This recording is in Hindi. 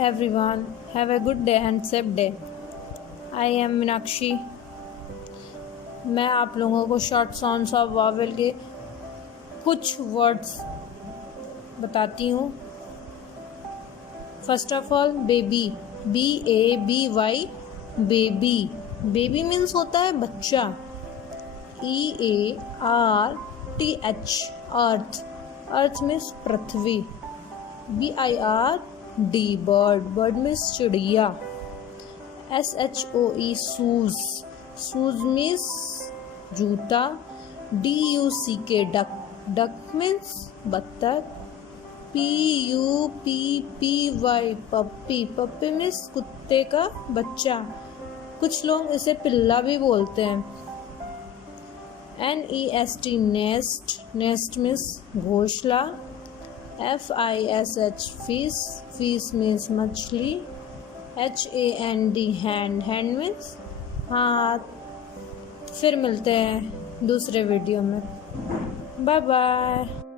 everyone, have a good day and safe day. I am Meenakshi. मैं आप लोगों को शॉर्ट साउंड्स ऑफ वावेल के कुछ वर्ड्स बताती हूँ. First of all baby, BABY, baby. Baby means होता है बच्चा. EARTH, अर्थ. अर्थ मीन्स पृथ्वी. BIRD, bird. बर्ड मीन्स चिड़िया. SHOE, shoes. शूज मीन्स जूता. DUCK, duck. डक मीन्स बत्तख. PUPPY, पप्पी. पप्पी मीन्स कुत्ते का बच्चा. कुछ लोग इसे पिल्ला भी बोलते हैं. NEST, nest. नेस्ट मीन्स घोंसला. FISH, fish. फिश मीन्स मछली. HAND, hand. हैंड मीन्स हाथ. फिर मिलते हैं दूसरे वीडियो में. Bye bye.